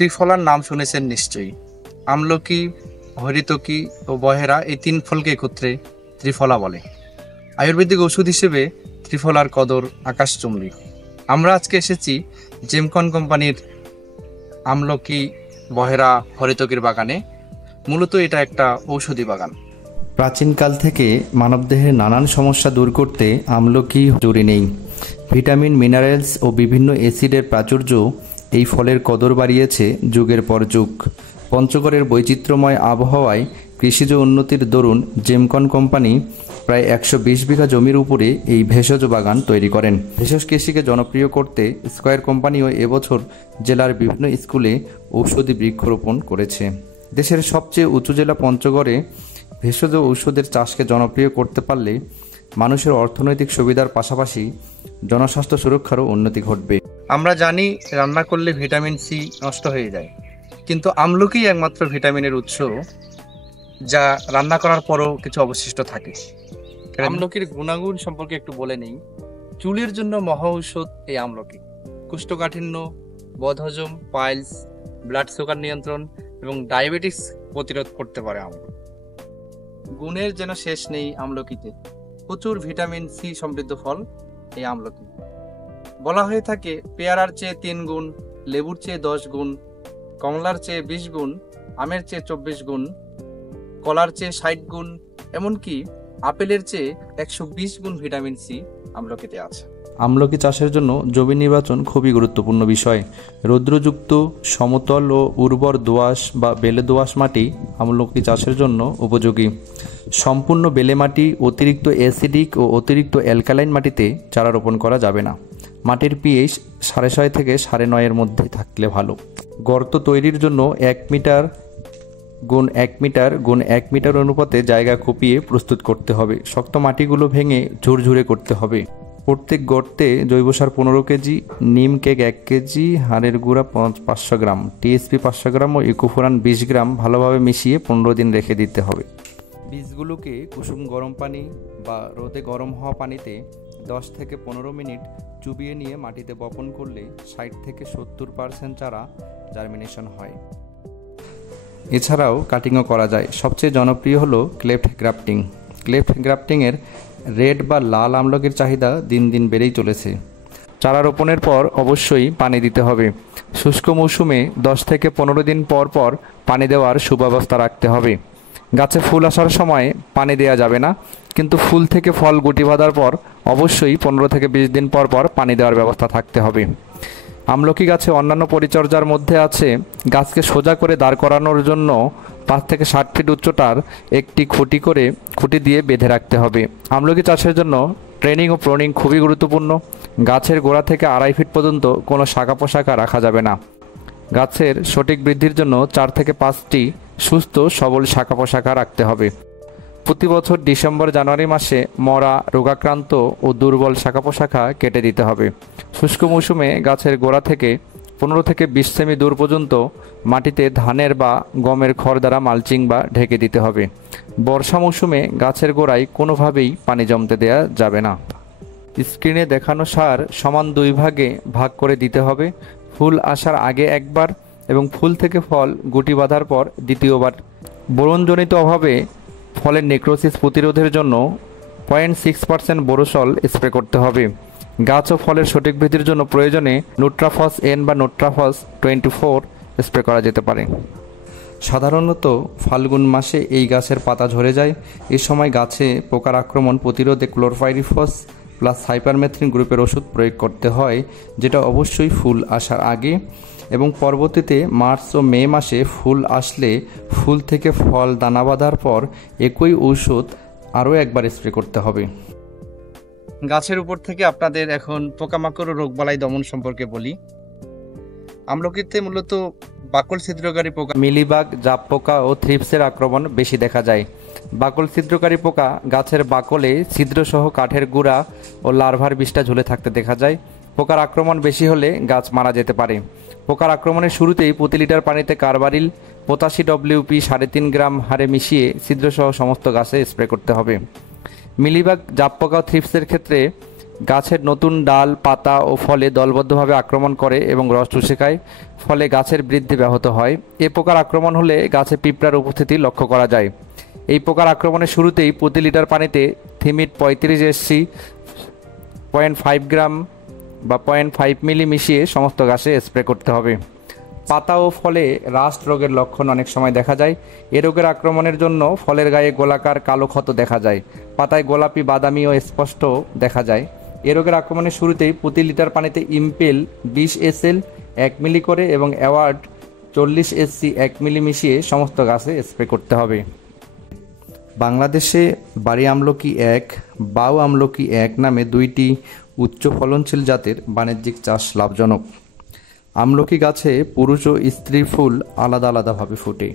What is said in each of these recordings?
ত্রিফলার নাম শুনেছেন নিশ্চয়ই। আমলকি, হরিতকি ও বহেরা এই তিন ফলকে একত্রে ত্রিফলা বলে। আয়ুর্বেদিক ওষুধ হিসেবে ত্রিফলার কদর আকাশচুম্বী। আমরা আজকে এসেছি জেমকন কোম্পানির আমলকি, বহেরা, হরিতকির বাগানে। মূলত এটা একটা ঔষধি বাগান। প্রাচীনকাল থেকে মানবদেহের নানান সমস্যা দূর করতে আমলকি জরুরি নেই। ভিটামিন, মিনারেলস ও বিভিন্ন অ্যাসিডের প্রাচুর্য এই ফলের কদর বাড়িয়েছে যুগের পর যুগ। পঞ্চগড়ের বৈচিত্র্যময় আবহাওয়ায় কৃষিজ উন্নতির দরুন জেমকন কোম্পানি প্রায় 120 বিঘা জমির উপরে এই ভেষজ বাগান তৈরি করেন। ভেষজ কৃষিকে জনপ্রিয় করতে স্কয়ার কোম্পানিও এবছর জেলার বিভিন্ন স্কুলে ঔষধি বৃক্ষরোপণ করেছে। দেশের সবচেয়ে উঁচু জেলা পঞ্চগড়ে ভেষজ ঔষধের চাষকে জনপ্রিয় করতে পারলে মানুষের অর্থনৈতিক সুবিধার পাশাপাশি জনস্বাস্থ্য সুরক্ষারও উন্নতি ঘটবে। আমরা জানি রান্না করলে ভিটামিন সি নষ্ট হয়ে যায়, কিন্তু আমলকি একমাত্র ভিটামিনের উৎস যা রান্না করার পরও কিছু অবশিষ্ট থাকে। আমলকির গুণাগুণ সম্পর্কে একটু বলে নেই। চুলের জন্য মহা ঔষধ এই আমলকি। কোষ্ঠকাঠিন্য, বদহজম, পাইলস, ব্লাড সুগার নিয়ন্ত্রণ এবং ডায়াবেটিস প্রতিরোধ করতে পারে আমলকি। গুণের যেন শেষ নেই আমলকিতে। প্রচুর ভিটামিন সি সমৃদ্ধ ফল এই আমলকি। বলা হয়ে থাকে পেয়ারার চেয়ে 3 গুণ, লেবুর চেয়ে 10 গুণ, কমলার চেয়ে 20 গুণ, আমের চেয়ে 24 গুণ, কলার চেয়ে 60 গুণ, এমনকি আপেলের চেয়ে 120 গুণ ভিটামিন সি আমলকিতে আছে। আমলকি চাষের জন্য জমি নির্বাচন খুবই গুরুত্বপূর্ণ বিষয়। রৌদ্রযুক্ত, সমতল ও উর্বর দোআঁশ বা বেলে দোআঁশ মাটি আমলকি চাষের জন্য উপযোগী। সম্পূর্ণ বেলে মাটি, অতিরিক্ত অ্যাসিডিক ও অতিরিক্ত অ্যালকালাইন মাটিতে চারা রোপণ করা যাবে না। মাটির পিএইচ 6.5 থেকে 9.5 মধ্যে থাকলে ভালো। গর্ত তৈরির জন্য 1 মিটার গুণ 1 মিটার গুণ 1 মিটার অনুপাতে জায়গা কুপিয়ে প্রস্তুত করতে হবে। শক্ত মাটিগুলো ভেঙে ঝুরঝুরে করতে হবে। প্রত্যেক গর্তে জৈব সার 15 কেজি, নিম কেক 1 কেজি, হাড়ের গুঁড়া 500 গ্রাম, টিএসপি 500 গ্রাম ও ইকোফোরান 20 গ্রাম ভালোভাবে মিশিয়ে 15 দিন রেখে দিতে হবে। বীজগুলোকে কুসুম গরম পানি বা রোদে গরম হওয়া পানিতে 10 থেকে 15 মিনিট চুবিয়ে নিয়ে মাটিতে বপন করলে 60 থেকে 70% চারা জার্মিনেশন হয়। এছাড়াও কাটিংও করা যায়। সবচেয়ে জনপ্রিয় হলো ক্লেফট গ্রাফটিং। ক্লেফট গ্রাফটিংয়ের রেড বা লাল আমলকির চাহিদা দিন দিন বেড়েই চলেছে। চারা রোপণের পর অবশ্যই পানি দিতে হবে। শুষ্ক মৌসুমে 10 থেকে 15 দিন পর পর পানি দেওয়ার সুব্যবস্থা রাখতে হবে। গাছে ফুল আসার সময় পানি দেওয়া যাবে না, কিন্তু ফুল থেকে ফল গুটি বাঁধার পর অবশ্যই 15 থেকে 20 দিন পর পর পানি দেওয়ার ব্যবস্থা থাকতে হবে। আমলকি গাছে অন্যান্য পরিচর্যার মধ্যে আছে গাছকে সোজা করে দাঁড় করানোর জন্য 5 থেকে 60 ফিট উচ্চতার একটি খুঁটি দিয়ে বেঁধে রাখতে হবে। আমলকি চাষের জন্য ট্রেনিং ও প্রুনিং খুবই গুরুত্বপূর্ণ। গাছের গোড়া থেকে 2.5 ফিট পর্যন্ত কোনো শাখা পোশাখা রাখা যাবে না। গাছের সঠিক বৃদ্ধির জন্য 4 থেকে 5টি সুস্থ সবল শাখা পোশাখা রাখতে হবে। প্রতি বছর ডিসেম্বর জানুয়ারি মাসে মরা, রোগাক্রান্ত ও দুর্বল শাখা পোশাখা কেটে দিতে হবে। শুষ্ক মৌসুমে গাছের গোড়া থেকে 15 থেকে 20 সেমি দূর পর্যন্ত মাটিতে ধানের বা গমের খড় দ্বারা মালচিং বা ঢেকে দিতে হবে। বর্ষা মৌসুমে গাছের গোড়ায় কোনোভাবেই পানি জমতে দেওয়া যাবে না। স্ক্রিনে দেখানো সার সমান 2 ভাগে ভাগ করে দিতে হবে। ফুল আসার আগে একবার এবং ফুল থেকে ফল গুটি বাঁধার পর দ্বিতীয়বার। বোরনজনিত অভাবে ফলের নেক্রোসিস প্রতিরোধের জন্য 0.6% বোরোসল স্প্রে করতে হবে। গাছ ও ফলের সঠিক বৃদ্ধির জন্য প্রয়োজনে নুট্রাফস এন বা নুট্রাফস 24 স্প্রে করা যেতে পারে। সাধারণত ফাল্গুন মাসে এই গাছের পাতা ঝরে যায়। এ সময় গাছে পোকার আক্রমণ প্রতিরোধে ক্লোরপাইরিফস প্লাস সাইপারমেথ্রিন গ্রুপের ওষুধ প্রয়োগ করতে হয়, যেটা অবশ্যই ফুল আসার আগে এবং পরবর্তীতে মার্চ ও মে মাসে ফুল আসলে ফুল থেকে ফল দানা বাঁধার পর একই ঔষধ আরও একবার স্প্রে করতে হবে। গাছের উপর থেকে আপনাদের এখন পোকামাকড় ও রোগবালাই দমন সম্পর্কে বলি। আমলকিতে মূলত বাকল ছিদ্রকারী পোকা, মিলিবাগ, জাপ পোকা ও থ্রিপসের আক্রমণ বেশি দেখা যায়। বাকল ছিদ্রকারী পোকা গাছের বাকলে ছিদ্রসহ কাঠের গুঁড়া ও লার্ভার বিষটা ঝুলে থাকতে দেখা যায়। পোকার আক্রমণ বেশি হলে গাছ মারা যেতে পারে। পোকার আক্রমণের শুরুতেই প্রতি লিটার পানিতে কার্বারিল 85 WP 3.5 গ্রাম হারে মিশিয়ে ছিদ্রসহ সমস্ত গাছে স্প্রে করতে হবে। মিলিবাগ, জাপ পোকা ও থ্রিপসের ক্ষেত্রে গাছের নতুন ডাল, পাতা ও ফলে দলবদ্ধভাবে আক্রমণ করে এবং রস চুষে খায়, ফলে গাছের বৃদ্ধি ব্যাহত হয়। এ পোকার আক্রমণ হলে গাছে পিঁপড়ার উপস্থিতি লক্ষ্য করা যায়। এই পোকার আক্রমণের শুরুতেই প্রতি লিটার পানিতে থিমিট 35 SC 0.5 গ্রাম বা 0.5 মিলি মিশিয়ে সমস্ত গাছে স্প্রে করতে হবে। পাতা ও ফলে রাস্ট রোগের লক্ষণ অনেক সময় দেখা যায়। এ রোগের আক্রমণের জন্য ফলের গায়ে গোলাকার কালো ক্ষত দেখা যায়, পাতায় গোলাপি, বাদামি ও স্পষ্ট দেখা যায়। এ রোগের আক্রমণের শুরুতেই প্রতি লিটার পানিতে ইম্পেল 20 SL 1 মিলি করে এবং অ্যাওয়ার্ড 40 SC 1 মিলি মিশিয়ে সমস্ত গাছে স্প্রে করতে হবে। বাংলাদেশে বাড়ি আমলকি 1, বাউ আমলকি 1 নামে দুইটি উচ্চ ফলনশীল জাতের বাণিজ্যিক চাষ লাভজনক। আমলকি গাছে পুরুষ ও স্ত্রী ফুল আলাদা আলাদাভাবে ফোটে।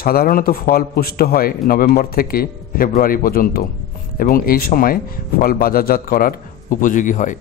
সাধারণত ফল পুষ্ট হয় নভেম্বর থেকে ফেব্রুয়ারি পর্যন্ত এবং এই সময় ফল বাজারজাত করার উপযোগী হয়।